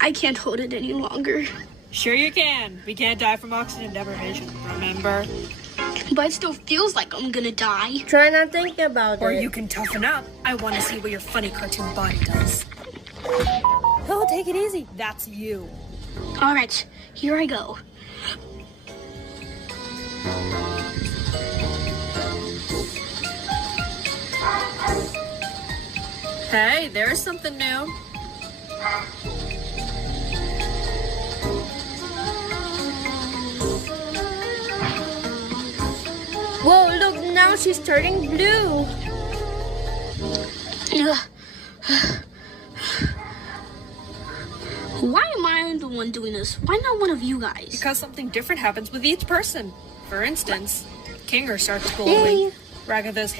I can't hold it any longer. Sure you can. We can't die from oxygen deprivation, remember? But it still feels like I'm gonna die. Try not thinking about it. Or you can toughen up. I want to see what your funny cartoon body does. Oh, take it easy. That's you. All right, here I go. Hey, there's something new. Whoa, look, now she's turning blue. Why am I the one doing this? Why not one of you guys? Because something different happens with each person. For instance, Kinger starts glowing. Yay. Ragatha's hair